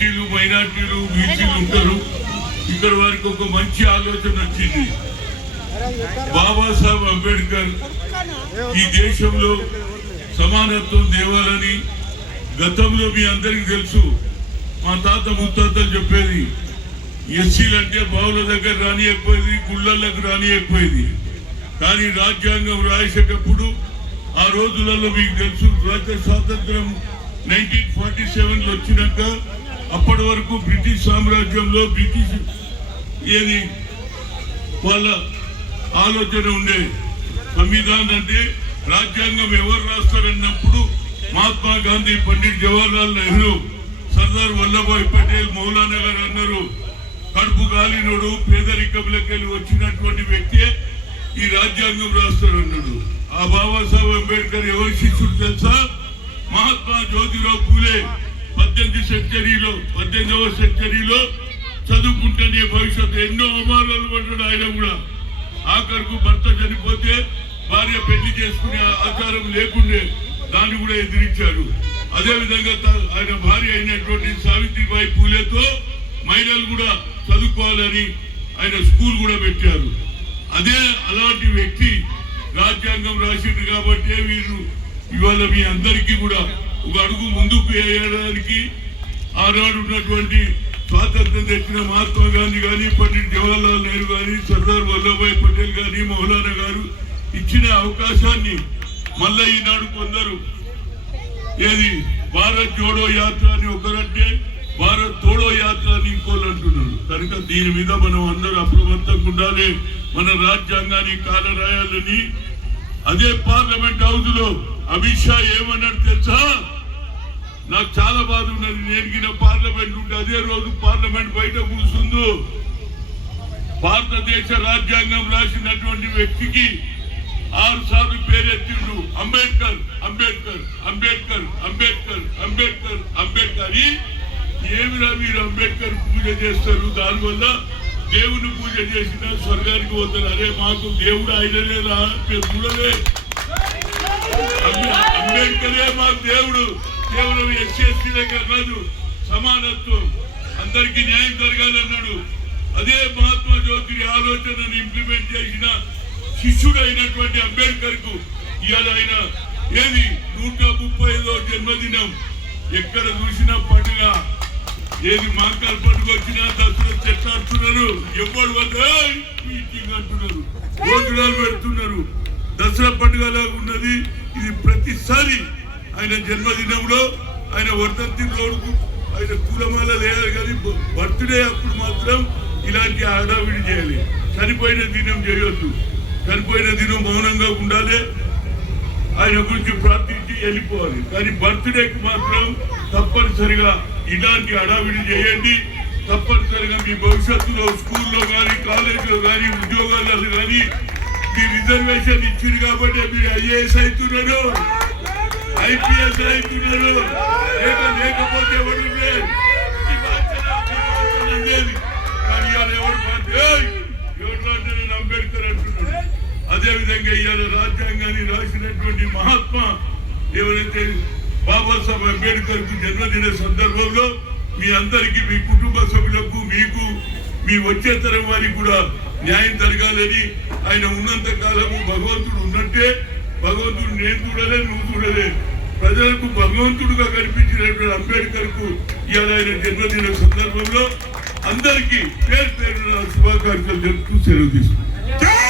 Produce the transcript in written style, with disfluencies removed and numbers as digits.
ఎస్టీలు మైనార్టీలు బీసీలు ఉంటారు. ఇక్కడ వారికి ఒక మంచి ఆలోచన వచ్చింది. బాబాసాహెబ్ అంబేద్కర్ ఈ దేశంలో సమానత్వం తేవాలని గతంలో మీ అందరికి తెలుసు, మా తాత ముత్తాతలు చెప్పేది, ఎస్సీలు అంటే బావుల దగ్గర రానియకపోయేది, గుళ్ళలకు రానియకపోయేది. కానీ రాజ్యాంగం రాసేటప్పుడు ఆ రోజులలో మీకు తెలుసు, రాజ్య స్వాతంత్రం 1947లో వచ్చినాక అప్పటి వరకు బ్రిటిష్ సామ్రాజ్యంలో బ్రిటిష్ ఏది వాళ్ళ ఆలోచన ఉండే. సంవిధానం అంటే రాజ్యాంగం ఎవరు రాస్తారన్నప్పుడు మహాత్మా గాంధీ, పండిట్ జవహర్లాల్ నెహ్రూ, సర్దార్ వల్లభాయ్ పటేల్, మౌలానా గారు అన్నారు, కడుపు గాలినోడు పేదరికంలోకి వచ్చినటువంటి వ్యక్తే ఈ రాజ్యాంగం రాస్తారన్నాడు. ఆ బాబాసాహెబ్ అంబేద్కర్ ఎవరి శిష్యుడు తెలుసా? మహాత్మా జ్యోతిరావు పూలే. 18వ సెంచరీలో చదువుకుంటేనే భవిష్యత్తు ఎన్నో అవమానాలు పడ్డాడు ఆయన కూడా. ఆఖరుకు భర్త చనిపోతే భార్య పెళ్లి చేసుకునే ఆచారం లేకుండే, దాన్ని కూడా ఎదిరించాడు. అదేవిధంగా ఆయన భార్య అయినటువంటి సావిత్రిబాయి పూలేతో మహిళలు కూడా చదువుకోవాలని ఆయన స్కూల్ కూడా పెట్టారు. అదే అలాంటి వ్యక్తి రాజ్యాంగం రాసింది కాబట్టి వీరు ఇవాళ మీ అందరికీ కూడా ఒక అడుగు ముందుకు వేయడానికి ఆనాడు ఉన్నటువంటి స్వాతంత్రం తెచ్చిన మహాత్మా గాంధీ కానీ, పండిట్ జవహర్లాల్ నెహ్రూ కానీ, సర్దార్ వల్లభాయ్ పటేల్ కానీ, మౌలానా గారు ఇచ్చిన అవకాశాన్ని మళ్ళా ఈనాడు కొందరు ఏది భారత్ జోడో యాత్ర అని ఒకరంటే భారత్ తోడో యాత్ర అని ఇంకోళ్ళు అంటున్నారు. కనుక దీని మీద మనం అందరూ అప్రమత్తంగా ఉండాలి. మన రాజ్యాంగాన్ని కాలరాయాలని అదే పార్లమెంట్ హౌస్ లో అమిత్ షా ఏమన్నాడు తెలుసా? నాకు చాలా బాధ ఉన్నది. నేను పార్లమెంట్ ఉంటే అదే రోజు పార్లమెంట్ బయట కూర్చుందో భారతదేశ రాజ్యాంగం రాసినటువంటి వ్యక్తికి 6 సార్లు పేరెత్తిండు, అంబేద్కర్ అంబేద్కర్ అంబేద్కర్ అంబేద్కర్ అంబేద్కర్ అంబేద్కర్. ఏమిరా మీరు అంబేద్కర్ పూజ చేస్తారు, దానివల్ల దేవుని పూజ చేసిన స్వర్గానికి పోతారు. అరే మాకు దేవుడు ఆయనలేదా? మేము చూడలే, అంబేద్కరే మాకు దేవుడు. కేవలం ఎస్సీ ఎస్టీ దగ్గర కాదు, సమానత్వం, అందరికీ న్యాయం జరగాలన్నాడు. అదే మహాత్మా జ్యోతి ఆలోచనను ఇంప్లిమెంట్ చేసిన శిష్యుడు అయినటువంటి అంబేద్కర్ కు ఇవాళ ఆయన ఏది 135వ జన్మదినం. ఎక్కడ చూసినా పండుగ, ఏది మాంకాల పండుగ వచ్చినా దసరా చెట్టాడుతున్నారు, ఎవరు మీటింగ్ అంటున్నారు, భోజనాలు పెడుతున్నారు. దసరా పండుగలాగా ఉన్నది ఇది. ప్రతిసారి ఆయన జన్మదినంలో ఆయన వర్ధంతి రోజుకు ఆయన కులమాల లేదు, కానీ బర్త్డే అప్పుడు మాత్రం ఇలాంటి హడావిడి చేయాలి. చనిపోయిన దినం చేయొద్దు, చనిపోయిన దినం మౌనంగా ఉండాలి, ఆయన గురించి ప్రార్థించి వెళ్ళిపోవాలి. కానీ బర్త్డేకి మాత్రం తప్పనిసరిగా ఇలాంటి హడావిడి చేయండి. తప్పనిసరిగా మీ భవిష్యత్తులో స్కూల్లో కానీ, కాలేజీలో కానీ, ఉద్యోగాలలో కానీ మీ రిజర్వేషన్ ఇచ్చింది కాబట్టి మీరు ఐఏఎస్ అవుతున్నారు, ఐపీఎస్ అవుతున్నారు. లేకపోతే ఎవరు లేదు. కానీ ఇవాళ ఎవరు నేను అంబేద్కర్ అంటున్నాడు. అదేవిధంగా ఇవాళ రాజ్యాంగాన్ని రాసినటువంటి మహాత్మా ఎవరైతే బాబాసాహెబ్ అంబేద్కర్ కు జన్మదిన సందర్భంలో మీ అందరికీ, మీ కుటుంబ సభ్యులకు, మీకు, మీ వచ్చే తరం వారికి కూడా న్యాయం జరగాలని, ఆయన ఉన్నంత కాలము భగవంతుడు ఉన్నట్టే, భగవంతుడు నేను చూడలే, నువ్వు చూడలే, ప్రజలకు భగవంతుడుగా కనిపించినటువంటి అంబేద్కర్ కు ఇవాళ ఆయన జన్మదిన సందర్భంలో అందరికీ పేరు పేరున శుభాకాంక్షలు చెప్తూ సెలవు తీసుకుంటాం.